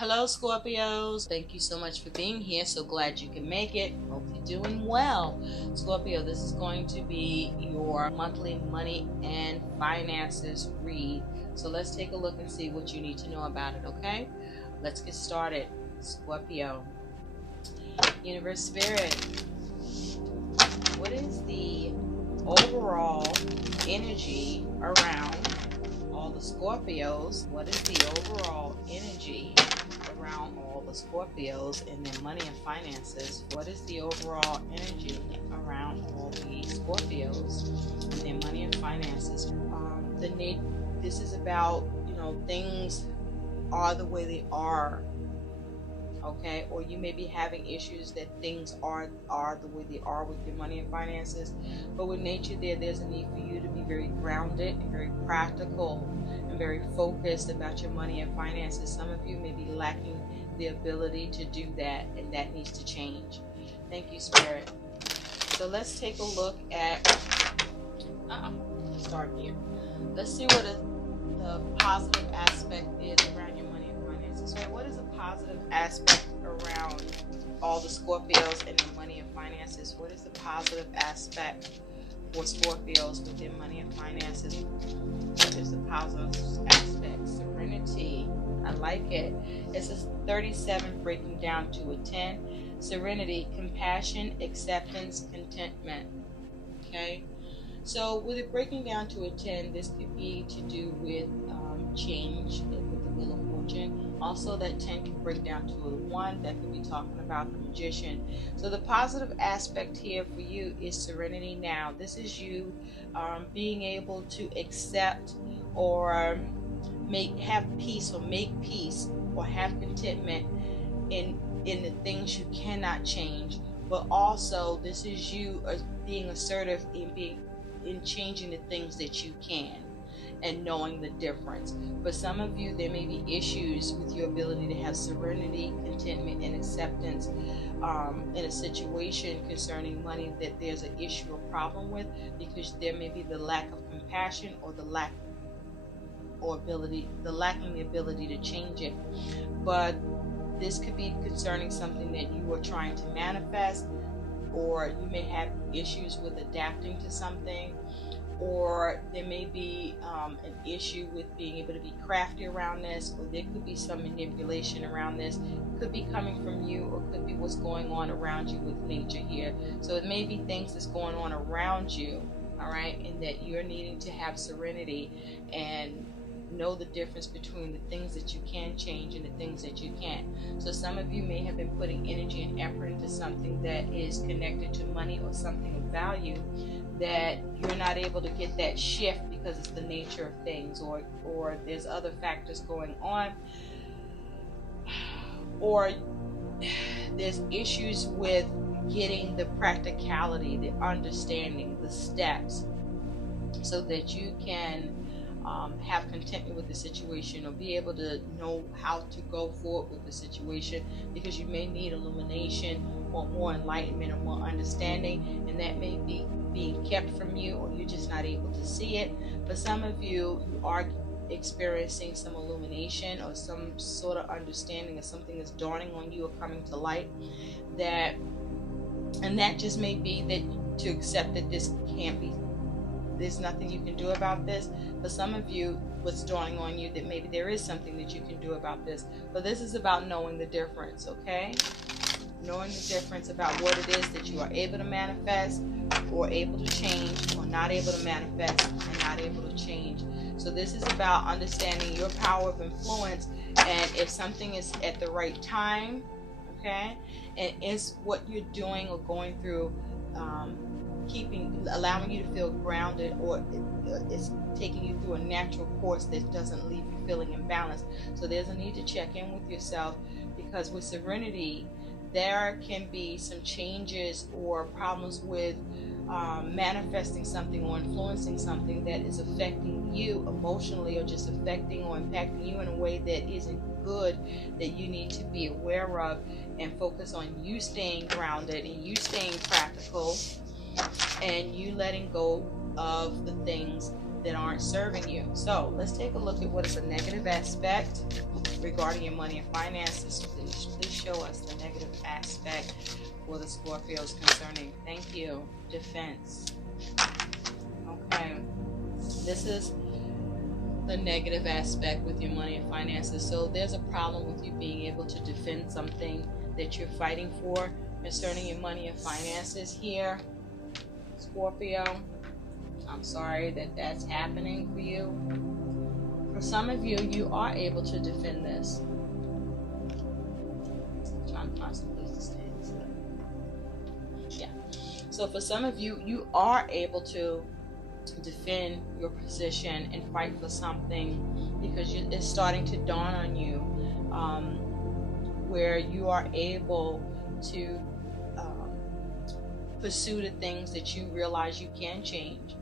Hello Scorpios, thank you so much for being here. So glad you can make it. Hope you're doing well. Scorpio, this is going to be your monthly money and finances read. So let's take a look and see what you need to know about it, okay? Let's get started. Scorpio, Universe Spirit, what is the overall energy around all the Scorpios? What is the overall energy around all the Scorpios and their money and finances? What is the overall energy around all the Scorpios and their money and finances? This is about, things are the way they are, okay? Or you may be having issues that things are the way they are with your money and finances. But with nature there's a need for you to be very grounded and very practical and very focused about your money and finances. Some of you may be lacking the ability to do that, and that needs to change. Thank you, Spirit. So let's take a look at let's start here. Let's see what the positive aspect is around your money and finances. So what is a positive aspect around all the Scorpios and their money and finances? What is the positive aspect for Scorpios with their money and finances? What is the positive aspect? Serenity. I like it. It's a 37 breaking down to a 10. Serenity, compassion, acceptance, contentment. Okay? So with it breaking down to a 10, this could be to do with change and with the Wheel of Fortune. Also, that 10 can break down to a 1. That could be talking about the Magician. So the positive aspect here for you is serenity now. This is you being able to accept or have peace or make peace or have contentment in the things you cannot change. But also, this is you being assertive in changing the things that you can and knowing the difference. For some of you, there may be issues with your ability to have serenity, contentment, and acceptance in a situation concerning money that there's an issue or problem with, because there may be the lack of compassion or lacking the ability to change it. But this could be concerning something that you are trying to manifest, or you may have issues with adapting to something, or there may be an issue with being able to be crafty around this, or there could be some manipulation around this. It could be coming from you, or could be what's going on around you with nature here. So it may be things that's going on around you, all right, and that you're needing to have serenity and know the difference between the things that you can change and the things that you can't. So some of you may have been putting energy and effort into something that is connected to money or something of value, that you're not able to get that shift because it's the nature of things, or there's other factors going on, or there's issues with getting the practicality, the understanding, the steps, so that you can have contentment with the situation, or be able to know how to go forward with the situation, because you may need illumination or more enlightenment or more understanding, and that may be being kept from you, or you're just not able to see it. For some of you, you are experiencing some illumination or some sort of understanding, or something is dawning on you or coming to light, and that just may be that to accept that this can't be, there's nothing you can do about this. For some of you, what's dawning on you that maybe there is something that you can do about this. But this is about knowing the difference, okay? Knowing the difference about what it is that you are able to manifest or able to change, or not able to manifest and not able to change. So this is about understanding your power of influence, and if something is at the right time, okay, and is what you're doing or going through allowing you to feel grounded, or it's taking you through a natural course that doesn't leave you feeling imbalanced. So there's a need to check in with yourself, because with serenity there can be some changes or problems with manifesting something or influencing something that is affecting you emotionally, or just affecting or impacting you in a way that isn't good, that you need to be aware of and focus on you staying grounded and you staying practical, and you letting go of the things that aren't serving you. So let's take a look at what is a negative aspect regarding your money and finances. Please show us the negative aspect for the Scorpios concerning. Thank you. Defense. Okay. This is the negative aspect with your money and finances. So there's a problem with you being able to defend something that you're fighting for concerning your money and finances here, Scorpio. I'm sorry that that's happening for you. For some of you, you are able to defend this. I'm trying to find some place to stand. Yeah. So for some of you, you are able to defend your position and fight for something because it's starting to dawn on you where you are able to pursue the things that you realize you can change.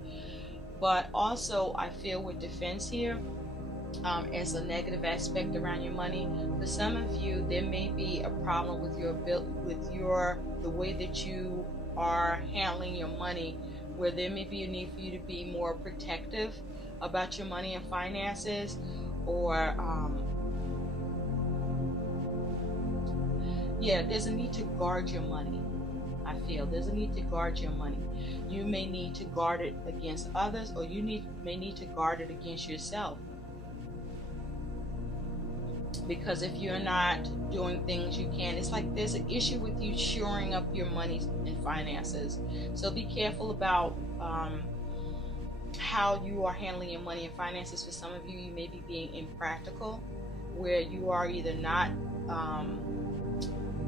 But also, I feel with defense here, as a negative aspect around your money, for some of you, there may be a problem with the way that you are handling your money, where there may be a need for you to be more protective about your money and finances, or there's a need to guard your money. I feel there's a need to guard your money. You may need to guard it against others, or you may need to guard it against yourself. Because if you're not doing things you can, it's like there's an issue with you shoring up your money and finances. So be careful about how you are handling your money and finances. For some of you, you may be being impractical, where you are either not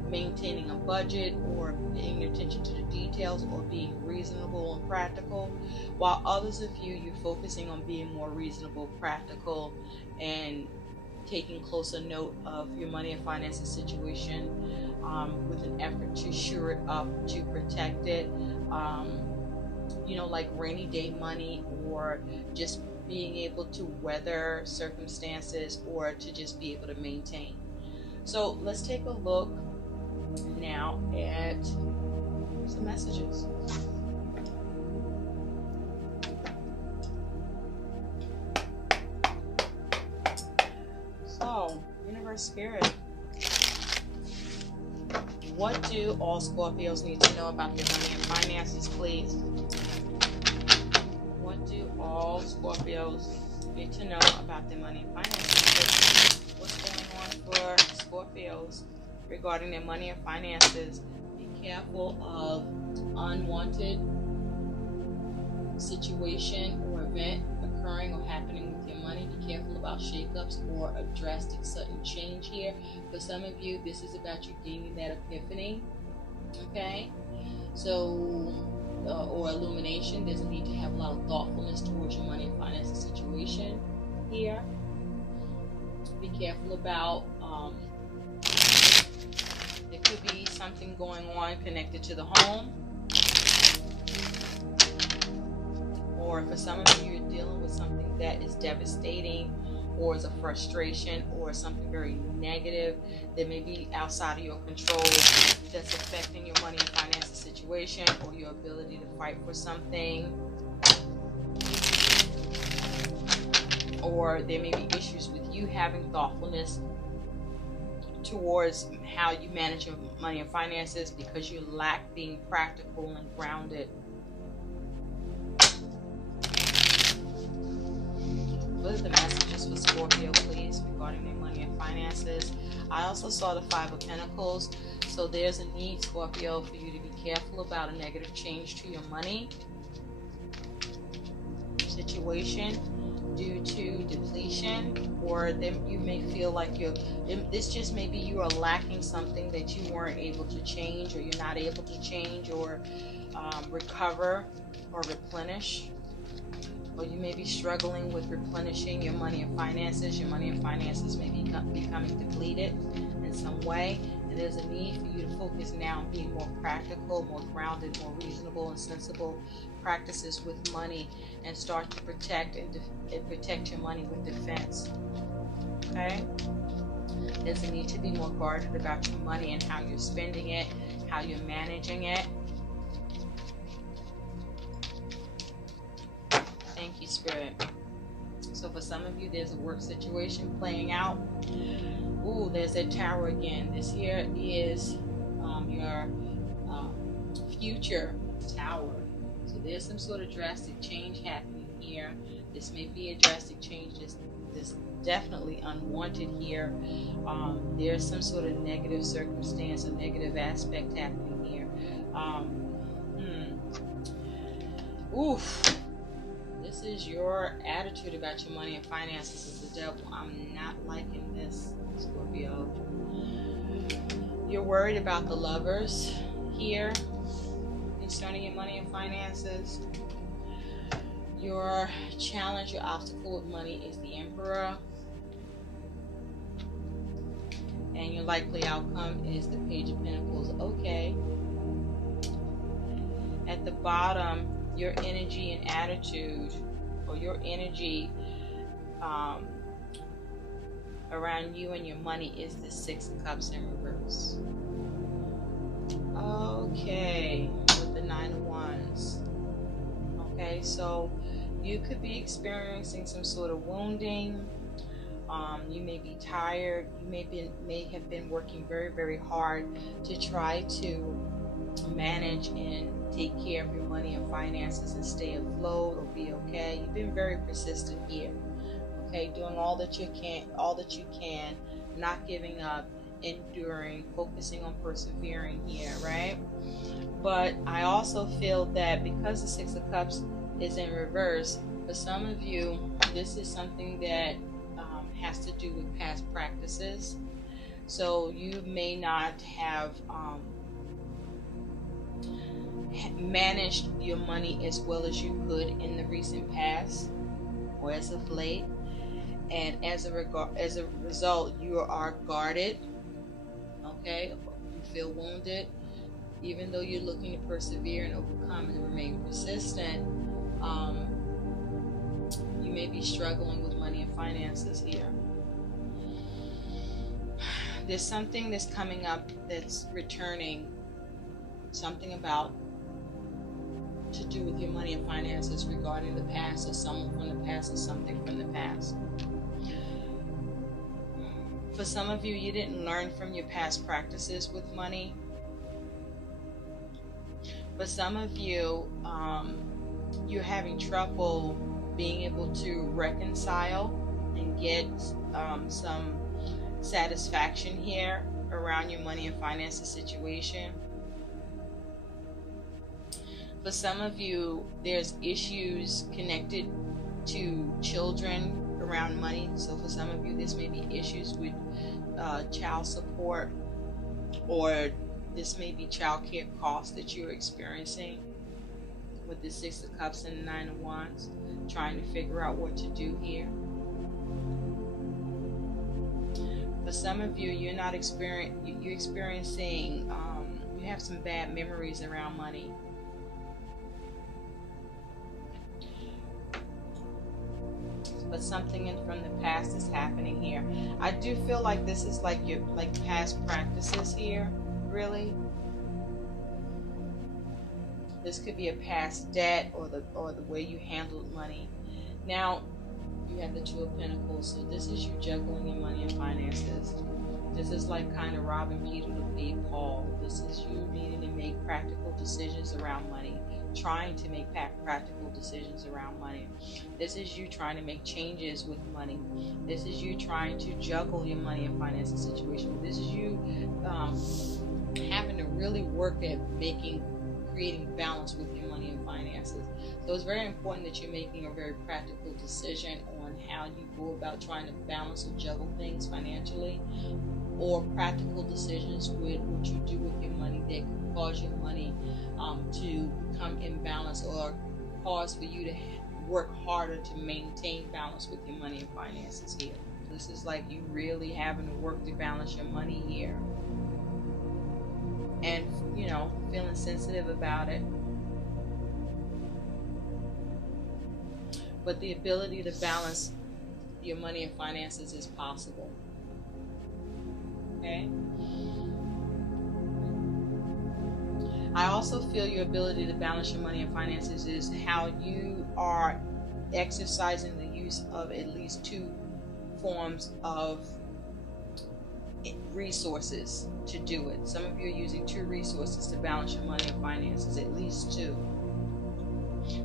maintaining a budget or paying attention to the details, or being reasonable and practical, while others of you, you're focusing on being more reasonable, practical, and taking closer note of your money and finances situation with an effort to shore it up, to protect it, like rainy day money, or just being able to weather circumstances, or to just be able to maintain. So let's take a look now at some messages. So, Universe Spirit, what do all Scorpios need to know about their money and finances, please? What do all Scorpios need to know about their money and finances? What's going on for Scorpios regarding their money and finances? Be careful of unwanted situation or event occurring or happening with your money. Be careful about shakeups or a drastic sudden change here. For some of you, this is about you gaining that epiphany. Okay? So, or illumination. There's a need to have a lot of thoughtfulness towards your money and finances situation here. Be careful about there could be something going on connected to the home, or for some of you, you're dealing with something that is devastating, or is a frustration, or something very negative that may be outside of your control, that's affecting your money and finances situation, or your ability to fight for something. Or there may be issues with you having thoughtfulness towards how you manage your money and finances because you lack being practical and grounded. What are the messages for Scorpio, please, regarding their money and finances? I also saw the Five of Pentacles. So there's a need, Scorpio, for you to be careful about a negative change to your money situation due to depletion, or then you may feel like this just maybe you are lacking something that you weren't able to change, or you're not able to change or recover or replenish. Or you may be struggling with replenishing your money and finances. Your money and finances may be becoming depleted in some way. And there's a need for you to focus now on being more practical, more grounded, more reasonable and sensible practices with money, and start to protect and protect your money with defense. Okay? There's a need to be more guarded about your money and how you're spending it, how you're managing it. Thank you, Spirit. So for some of you, there's a work situation playing out. Ooh, there's that Tower again. This here is your future Tower. So there's some sort of drastic change happening here. This may be a drastic change that's definitely unwanted here. There's some sort of negative circumstance, a negative aspect happening here. Oof. This is your attitude about your money and finances as the devil. I'm not liking this, Scorpio. You're worried about the Lovers here concerning your money and finances. Your challenge, your obstacle with money is the Emperor. And your likely outcome is the Page of Pentacles. Okay. At the bottom, your energy and attitude, or your energy around you and your money, is the Six of Cups in reverse. Okay, with the Nine of Wands. Okay, so you could be experiencing some sort of wounding. You may be tired. You may have been working very, very hard to try to manage and take care of your money and finances and stay afloat or be okay. You've been very persistent here. Okay, doing all that you can, not giving up, enduring, focusing on persevering here, right? But I also feel that because the Six of Cups is in reverse, for some of you, this is something that has to do with past practices. So you may not have managed your money as well as you could in the recent past or as of late, and as a result, you are guarded. Okay, you feel wounded, even though you're looking to persevere and overcome and remain persistent. You may be struggling with money and finances here. There's something that's coming up that's returning, something about to do with your money and finances regarding the past, or someone from the past, or something from the past. For some of you, you didn't learn from your past practices with money. For some of you, you're having trouble being able to reconcile and get some satisfaction here around your money and finances situation. For some of you, there's issues connected to children around money. So for some of you, this may be issues with child support, or this may be child care costs that you're experiencing with the Six of Cups and the Nine of Wands, trying to figure out what to do here. For some of you, you're experiencing, you have some bad memories around money. But something from the past is happening here. I do feel like this is like your past practices here, really. This could be a past debt, or the way you handled money. Now, you have the Two of Pentacles, so this is you juggling your money and finances. This is like kind of robbing Peter to pay Paul. This is you needing to make practical decisions around money, trying to make practical decisions around money. This is you trying to make changes with money. This is you trying to juggle your money and finances situation. This is you having to really work at creating balance with your money and finances. So it's very important that you're making a very practical decision on how you go about trying to balance or juggle things financially, or practical decisions with what you do with your money that can cause your money to become imbalanced, or cause for you to work harder to maintain balance with your money and finances here. This is like you really having to work to balance your money here, and feeling sensitive about it. But the ability to balance your money and finances is possible. Okay? I also feel your ability to balance your money and finances is how you are exercising the use use of at least two forms of resources to do it. Some of you are using two resources to balance your money and finances, at least two.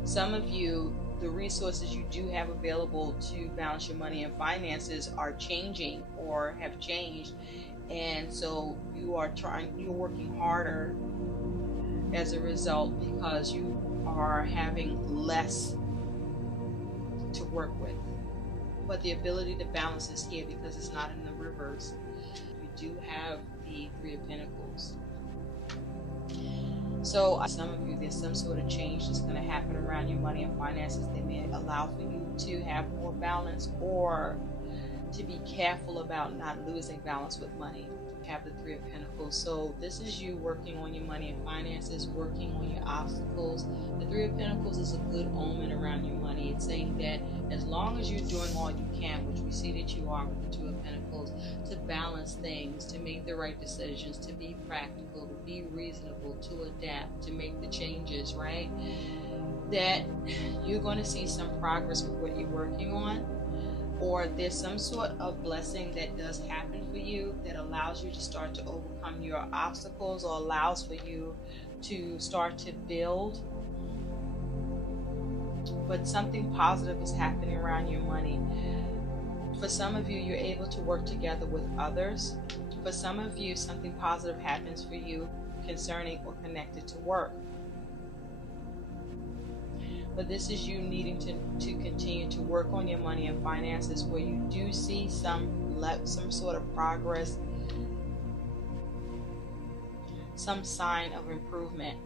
Some of you, the resources you do have available to balance your money and finances are changing or have changed, and so you're working harder as a result because you are having less to work with. But the ability to balance is here because it's not in the reverse. You do have the Three of Pentacles. So some of you, there's some sort of change that's going to happen around your money and finances. They may allow for you to have more balance or to be careful about not losing balance with money. You have the Three of Pentacles. So this is you working on your money and finances, working on your obstacles. The Three of Pentacles is a good omen around your money. It's saying that as long as you're doing all you can, which we see that you are with the Two of Pentacles, to balance things, to make the right decisions, to be practical, to be reasonable, to adapt, to make the changes, right? That you're going to see some progress with what you're working on, or there's some sort of blessing that does happen for you that allows you to start to overcome your obstacles, or allows for you to start to build. But something positive is happening around your money. For some of you, you're able to work together with others. For some of you, something positive happens for you concerning or connected to work. But this is you needing to continue to work on your money and finances, where you do see some sort of progress, some sign of improvement.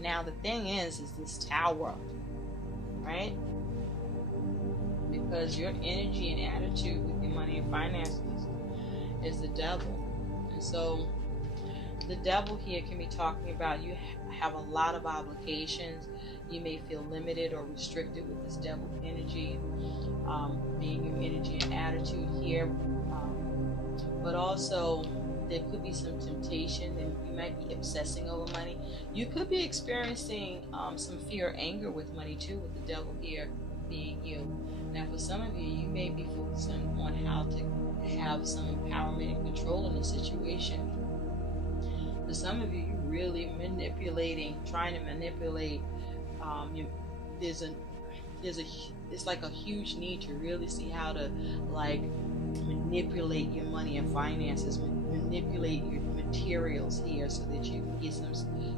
Now the thing is this Tower, right? Because your energy and attitude with your money and finances is the Devil. And so the Devil here can be talking about you have a lot of obligations. You may feel limited or restricted with this Devil energy, being your energy and attitude here. But also there could be some temptation, and you might be obsessing over money. You could be experiencing some fear or anger with money too, with the Devil here being you. Now for some of you, you may be focusing on how to have some empowerment and control in the situation. For some of you, you're really trying to manipulate. It's like a huge need to really see how to manipulate your money and finances, manipulate your materials here, so that you can get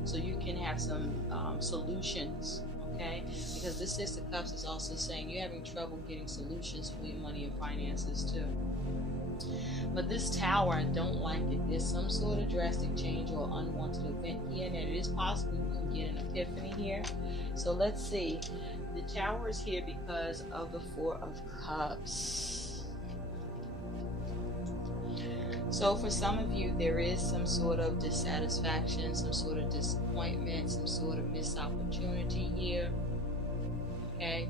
so you can have some solutions. Okay, because this Six of Cups is also saying you're having trouble getting solutions for your money and finances too. But this Tower, I don't like it. There's some sort of drastic change or unwanted event here, and it is possible you can get an epiphany here. So let's see. The Tower is here because of the Four of Cups. So for some of you, there is some sort of dissatisfaction, some sort of disappointment, some sort of missed opportunity here. Okay,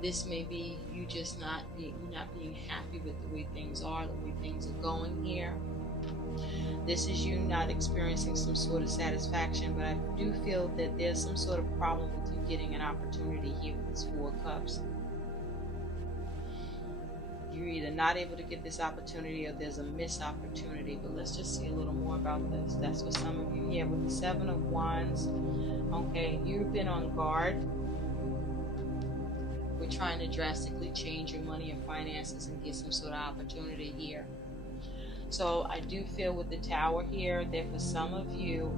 this may be you just not being happy with the way things are, the way things are going here. This is you not experiencing some sort of satisfaction, but I do feel that there's some sort of problem with you getting an opportunity here with this Four of Cups. You're either not able to get this opportunity or there's a missed opportunity. But let's just see a little more about this. That's for some of you here with the Seven of Wands. Okay, you've been on guard. We're trying to drastically change your money and finances and get some sort of opportunity here. So I do feel with the Tower here that for some of you,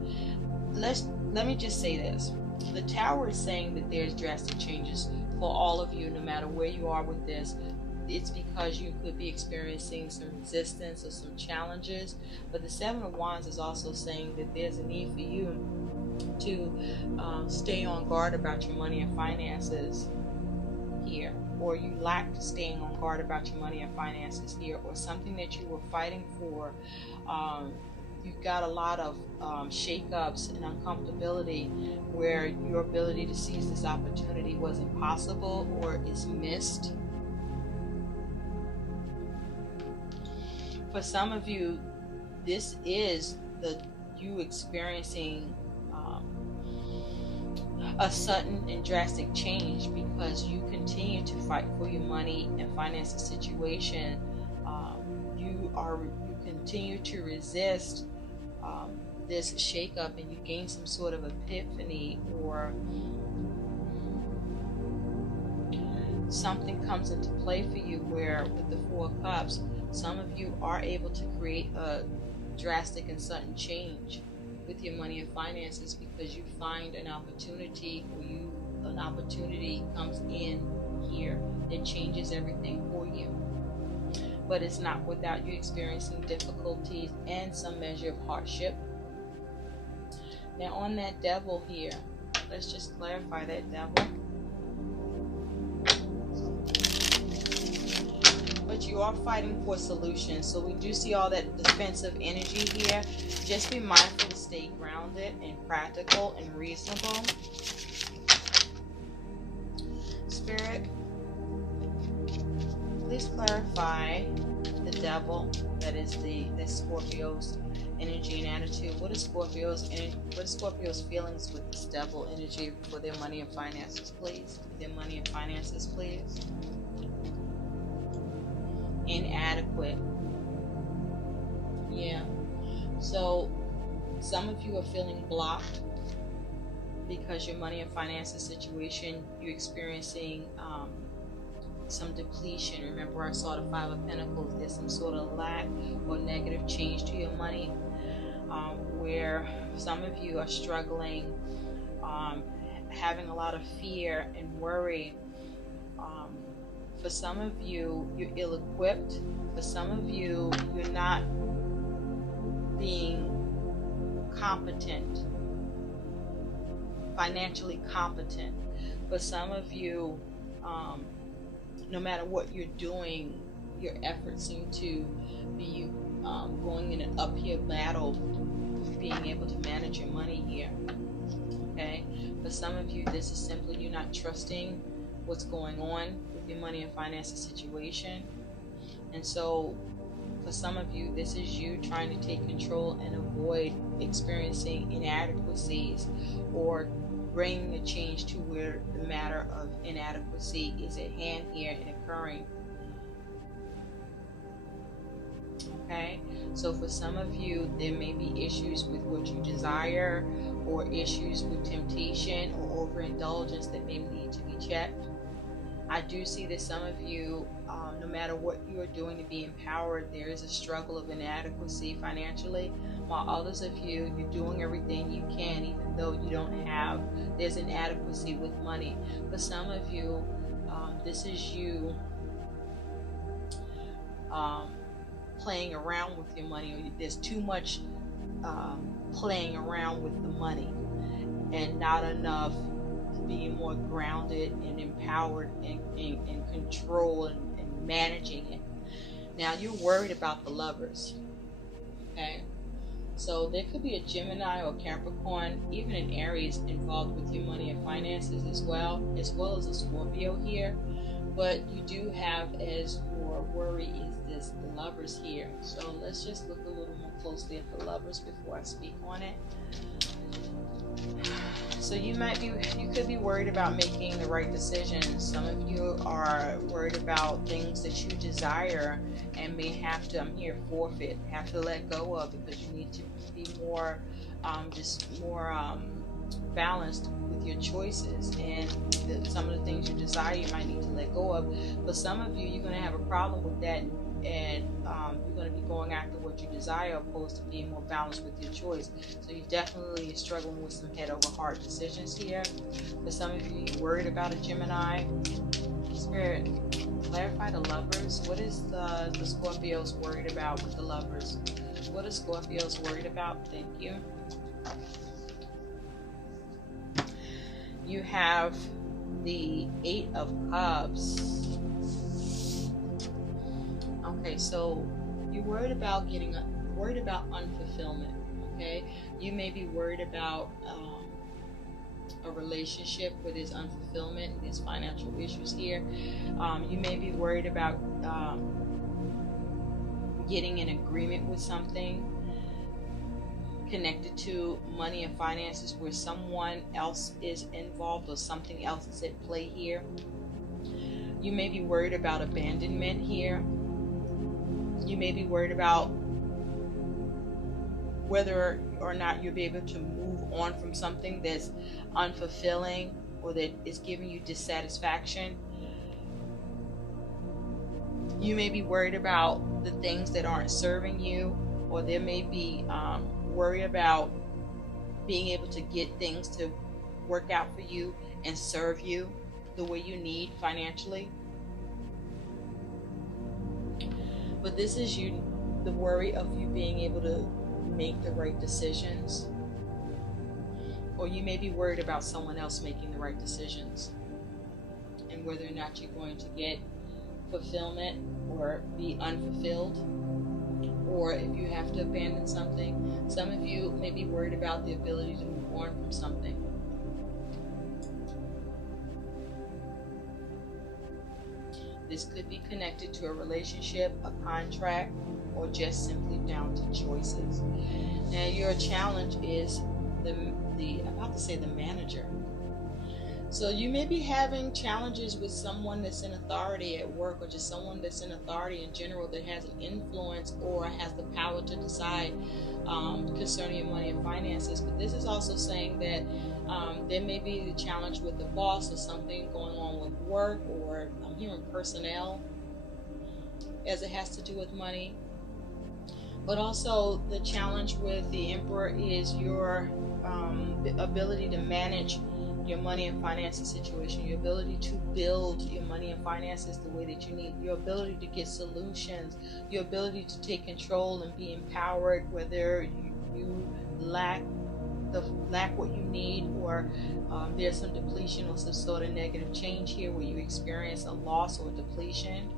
let me just say this. The Tower is saying that there's drastic changes for all of you, no matter where you are with this. It's because you could be experiencing some resistance or some challenges. But the Seven of Wands is also saying that there's a need for you to stay on guard about your money and finances here, or you lacked staying on guard about your money and finances here, or something that you were fighting for. You've got a lot of shake-ups and uncomfortability where your ability to seize this opportunity was impossible or is missed. For some of you, this is you experiencing a sudden and drastic change because you continue to fight for your money and finance situation. You continue to resist this shakeup, and you gain some sort of epiphany, or something comes into play for you where with the Four of Cups, some of you are able to create a drastic and sudden change with your money and finances because you find an opportunity, or an opportunity comes in here that changes everything for you. But it's not without you experiencing difficulties and some measure of hardship. Now on that Devil here, let's just clarify that Devil. But you are fighting for solutions. So we do see all that defensive energy here. Just be mindful to stay grounded and practical and reasonable. Spirit, please clarify the Devil, that is the Scorpio's energy and attitude. What is Scorpio's feelings with this Devil energy for their money and finances, please? Their money and finances, please. Inadequate. Yeah. So some of you are feeling blocked because your money and finances situation, you're experiencing some depletion. Remember, I saw the Five of Pentacles. There's some sort of lack or negative change to your money, where some of you are struggling, having a lot of fear and worry. For some of you, you're ill-equipped. For some of you, you're not being competent, financially competent. For some of you, no matter what you're doing, your efforts seem to be going in an uphill battle, being able to manage your money here. Okay? For some of you, this is simply you not trusting what's going on with your money and finances situation. And so for some of you, this is you trying to take control and avoid experiencing inadequacies, or bringing a change to where the matter of inadequacy is at hand here and occurring. Okay, so for some of you, there may be issues with what you desire, or issues with temptation or overindulgence that may need to be checked. I do see that some of you, no matter what you are doing to be empowered, there is a struggle of inadequacy financially, while others of you, you're doing everything you can, even though you don't have, there's inadequacy with money. For some of you, this is you playing around with your money, or there's too much playing around with the money and not enough being more grounded and empowered and in control and managing it. Now you're worried about the Lovers. Okay, so there could be a Gemini or Capricorn, even an Aries involved with your money and finances as well as a Scorpio here. But you do have, as your worry is this, the Lovers here. So let's just look a little more closely at the Lovers before I speak on it. So you could be worried about making the right decisions. Some of you are worried about things that you desire and may have to, forfeit, have to let go of, because you need to be more, balanced with your choices, and some of the things you desire you might need to let go of. But some of you, you're going to have a problem with that, and you're going to be going after what you desire opposed to being more balanced with your choice. So you definitely are struggling with some head over heart decisions here. For some of you, you're worried about a Gemini. Spirit, clarify the Lovers. What is the Scorpios worried about with the Lovers? What are Scorpios worried about? Thank you. You have the Eight of Cups. Okay, so you're worried about unfulfillment. Okay, you may be worried about a relationship where there's unfulfillment, there's financial issues here. You may be worried about getting an agreement with something. connected to money and finances where someone else is involved or something else is at play here. You may be worried about abandonment here. You may be worried about whether or not you'll be able to move on from something that's unfulfilling or that is giving you dissatisfaction. You may be worried about the things that aren't serving you, or there may be worry about being able to get things to work out for you and serve you the way you need financially. But this is the worry of you being able to make the right decisions. Or you may be worried about someone else making the right decisions and whether or not you're going to get fulfillment or be unfulfilled, or if you have to abandon something. Some of you may be worried about the ability to move on from something. This could be connected to a relationship, a contract, or just simply down to choices. Now your challenge is I'm about to say the manager. So you may be having challenges with someone that's in authority at work, or just someone that's in authority in general that has an influence or has the power to decide concerning your money and finances. But this is also saying that there may be the challenge with the boss or something going on with work, or I'm hearing personnel as it has to do with money. But also the challenge with the Emperor is your ability to manage your money and finances situation, your ability to build your money and finances the way that you need, your ability to get solutions, your ability to take control and be empowered, whether you lack what you need, or there's some depletion or some sort of negative change here where you experience a loss or a depletion.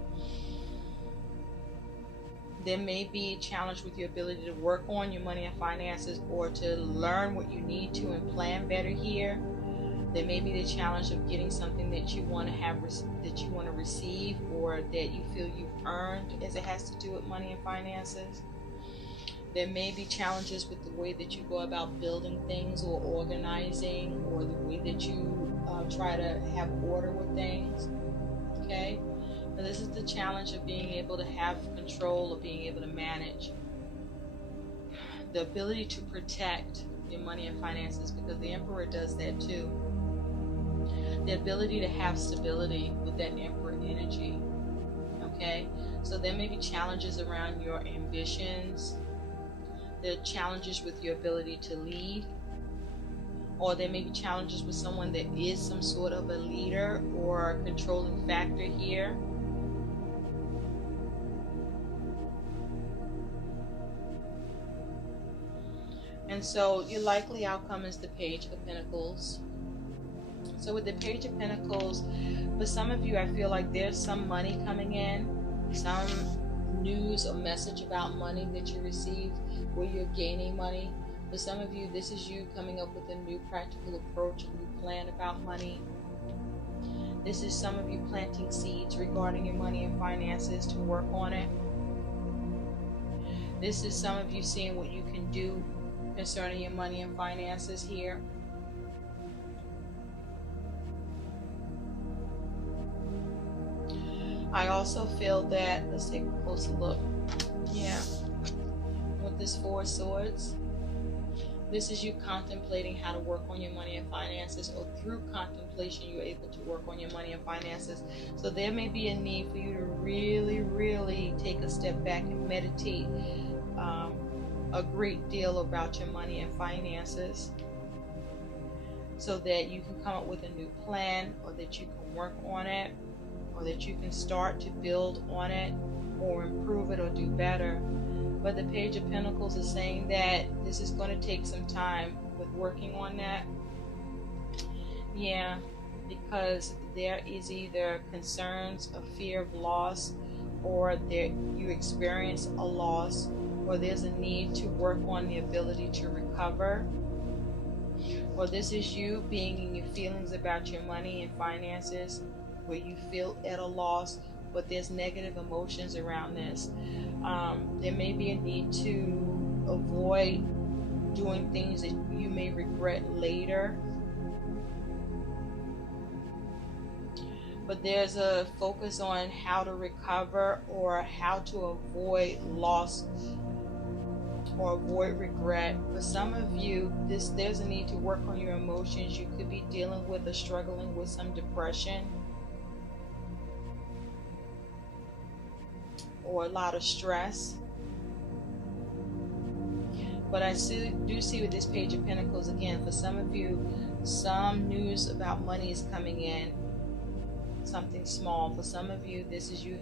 There may be a challenge with your ability to work on your money and finances, or to learn what you need to and plan better here. There may be the challenge of getting something that you want to have, that you want to receive, or that you feel you've earned as it has to do with money and finances. There may be challenges with the way that you go about building things or organizing, or the way that you try to have order with things. Okay? Now this is the challenge of being able to have control, or being able to manage. The ability to protect your money and finances, because the Emperor does that too. The ability to have stability with that Emperor energy. Okay? So there may be challenges around your ambitions. There are challenges with your ability to lead. Or there may be challenges with someone that is some sort of a leader or a controlling factor here. And so your likely outcome is the Page of Pentacles. So with the Page of Pentacles, for some of you, I feel like there's some money coming in, some news or message about money that you received where you're gaining money. For some of you, this is you coming up with a new practical approach, a new plan about money. This is some of you planting seeds regarding your money and finances to work on it. This is some of you seeing what you can do concerning your money and finances here. I also feel that, let's take a closer look. Yeah, with this Four of Swords, this is you contemplating how to work on your money and finances, or through contemplation you're able to work on your money and finances. So there may be a need for you to really, really take a step back and meditate a great deal about your money and finances, so that you can come up with a new plan, or that you can work on it, or that you can start to build on it, or improve it, or do better. But the Page of Pentacles is saying that this is going to take some time with working on that. Yeah, because there is either concerns of fear of loss, or there you experience a loss, or there's a need to work on the ability to recover. Or this is you being in your feelings about your money and finances, where you feel at a loss, but there's negative emotions around this. There may be a need to avoid doing things that you may regret later. But there's a focus on how to recover or how to avoid loss or avoid regret. For some of you, there's a need to work on your emotions. You could be dealing with or struggling with some depression or a lot of stress. But I do see with this Page of Pentacles, again, for some of you, some news about money is coming in. Something small. For some of you, this is you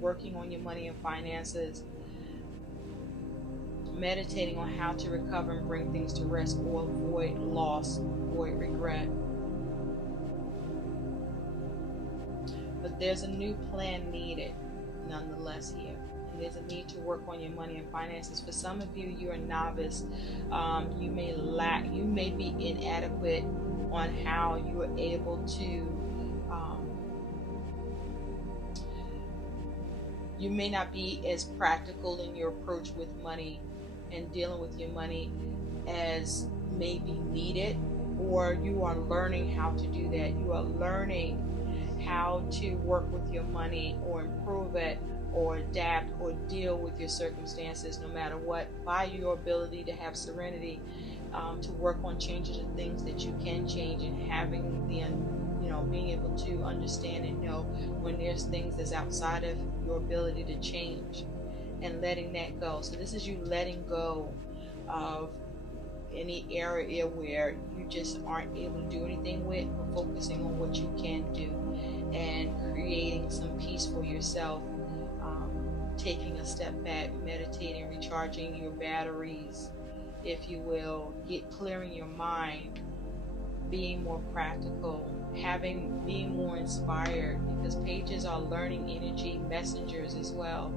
working on your money and finances, meditating on how to recover and bring things to rest or avoid loss, avoid regret. But there's a new plan needed nonetheless here. And there's a need to work on your money and finances. For some of you, you're a novice. You may be inadequate on how you are able to you may not be as practical in your approach with money and dealing with your money as may be needed, or you are learning how to do that. You are learning how to work with your money or improve it or adapt or deal with your circumstances no matter what, by your ability to have serenity, to work on changing the things that you can change, and having the being able to understand and know when there's things that's outside of your ability to change and letting that go. So this is you letting go of any area where you just aren't able to do anything with, but focusing on what you can do and creating some peace for yourself, taking a step back, meditating, recharging your batteries, if you will, clearing your mind, being more practical, being more inspired, because pages are learning energy messengers as well.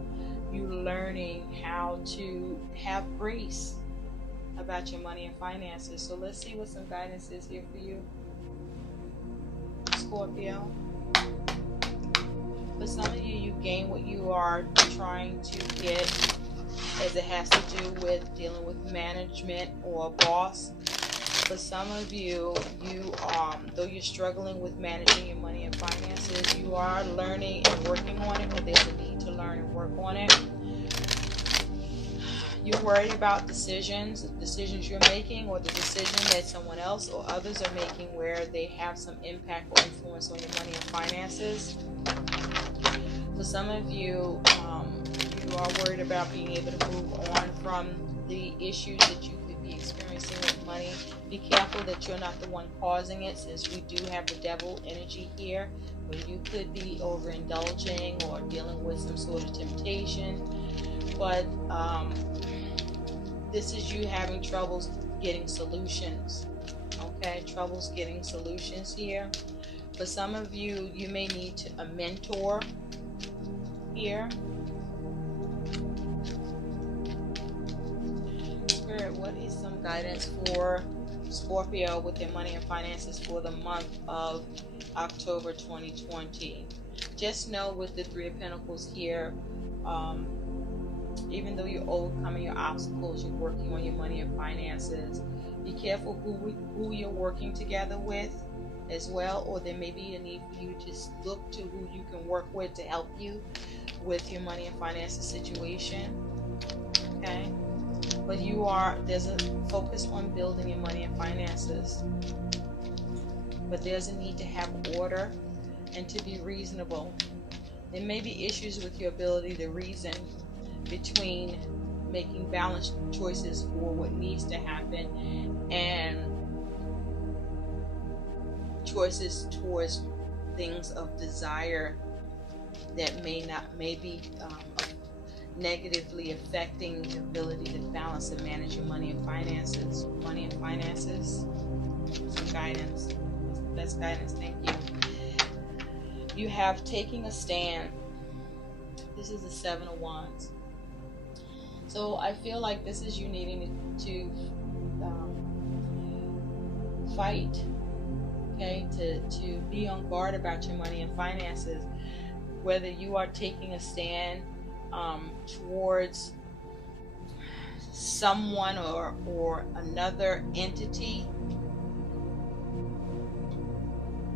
You learning how to have grace about your money and finances. So let's see what some guidance is here for you, Scorpio. For some of you, you gain what you are trying to get, as it has to do with dealing with management or a boss. For some of you, though you're struggling with managing your money and finances, you are learning and working on it, but there's a need to learn and work on it. You're worried about decisions you're making, or the decision that someone else or others are making where they have some impact or influence on your money and finances. For some of you, you are worried about being able to move on from the issues that you could be experiencing with money. Be careful that you're not the one causing it, since we do have the devil energy here, where you could be overindulging or dealing with some sort of temptation. But this is you having troubles getting solutions. Okay, troubles getting solutions here. For some of you, you may need a mentor here. Spirit, what is some guidance for Scorpio with their money and finances for the month of October 2020? Just know with the Three of Pentacles here, even though you're overcoming your obstacles, you're working on your money and finances. Be careful who you're working together with as well, or there may be a need for you to look to who you can work with to help you with your money and finances situation. Okay, but there's a focus on building your money and finances, but there's a need to have order and to be reasonable. There may be issues with your ability to reason between making balanced choices for what needs to happen and choices towards things of desire that may be negatively affecting the ability to balance and manage your money and finances. Money and finances. Some guidance. That's guidance. Thank you. You have taking a stand. This is the Seven of Wands. So I feel like this is you needing to fight, okay, to be on guard about your money and finances, whether you are taking a stand towards someone or another entity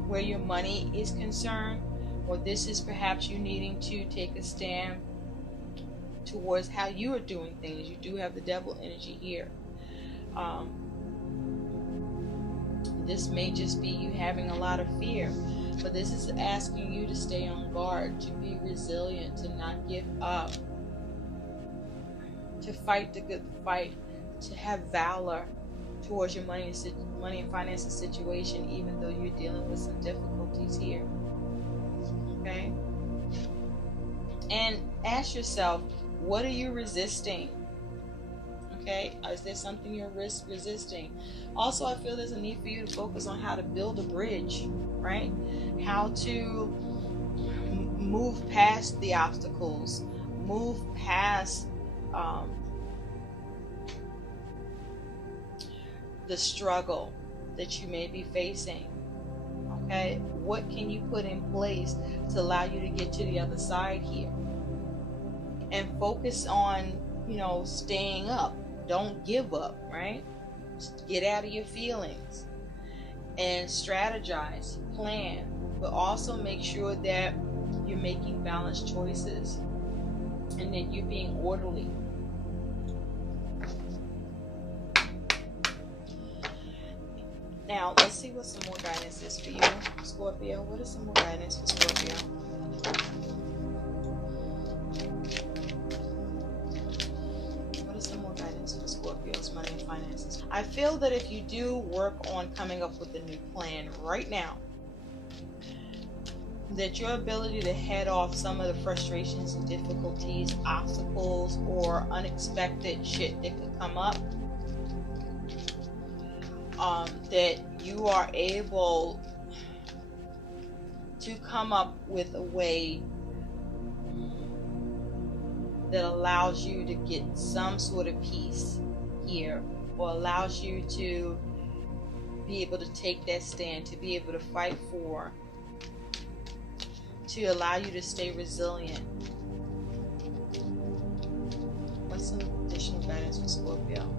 where your money is concerned, or this is perhaps you needing to take a stand towards how you are doing things. You do have the devil energy here. This may just be you having a lot of fear, but this is asking you to stay on guard, to be resilient, to not give up, to fight the good fight, to have valor towards your money and finances situation, even though you're dealing with some difficulties here. Okay? And ask yourself, what are you resisting? Okay? Is there something you're resisting? Also, I feel there's a need for you to focus on how to build a bridge, right? How to move past the obstacles, move past the struggle that you may be facing. Okay, what can you put in place to allow you to get to the other side here? And focus on, staying up. Don't give up, right? Just get out of your feelings and strategize, plan, but also make sure that you're making balanced choices and that you're being orderly. Now, let's see what some more guidance is for you, Scorpio. What is some more guidance for Scorpio? What is some more guidance for Scorpio's money and finances? I feel that if you do work on coming up with a new plan right now, that your ability to head off some of the frustrations and difficulties, obstacles, or unexpected shit that could come up, that you are able to come up with a way that allows you to get some sort of peace here, or allows you to be able to take that stand, to be able to fight for, to allow you to stay resilient. What's some additional guidance for Scorpio?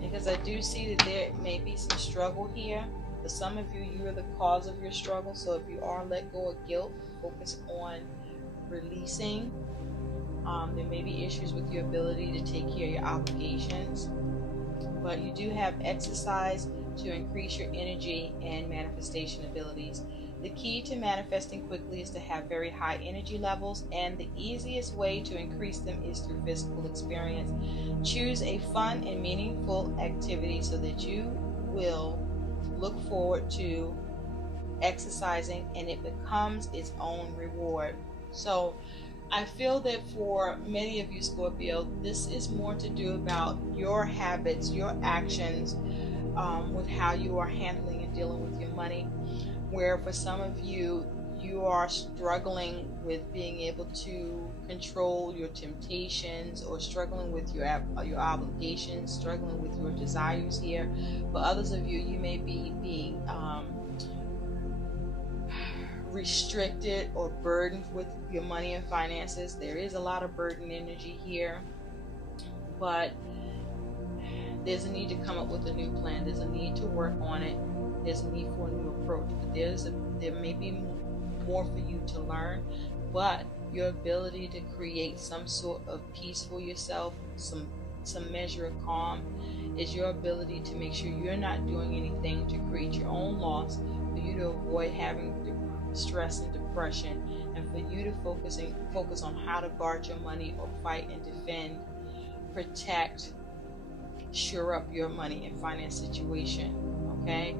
Because I do see that there may be some struggle here. For some of you, you are the cause of your struggle. So if you are let go of guilt, focus on releasing. There may be issues with your ability to take care of your obligations. But you do have exercise to increase your energy and manifestation abilities. The key to manifesting quickly is to have very high energy levels, and the easiest way to increase them is through physical experience. Choose a fun and meaningful activity so that you will look forward to exercising and it becomes its own reward. So I feel that for many of you, Scorpio, this is more to do about your habits, your actions, with how you are handling and dealing with your money. Where for some of you, you are struggling with being able to control your temptations, or struggling with your obligations, struggling with your desires here. For others of you, you may be being restricted or burdened with your money and finances. There is a lot of burden energy here, but there's a need to come up with a new plan. There's a need to work on it. There's a need for a new approach, but there may be more for you to learn. But your ability to create some sort of peace for yourself, some measure of calm, is your ability to make sure you're not doing anything to create your own loss, for you to avoid having stress and depression, and for you to focus on how to guard your money, or fight and defend, protect, shore up your money and finance situation. Okay,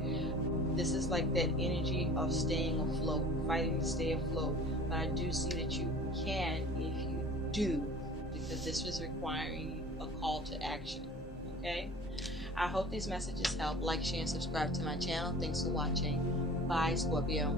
this is like that energy of staying afloat, fighting to stay afloat. But I do see that you can if you do, because this was requiring a call to action. Okay, I hope these messages help. Like, share, and subscribe to my channel. Thanks for watching. Bye, Scorpio.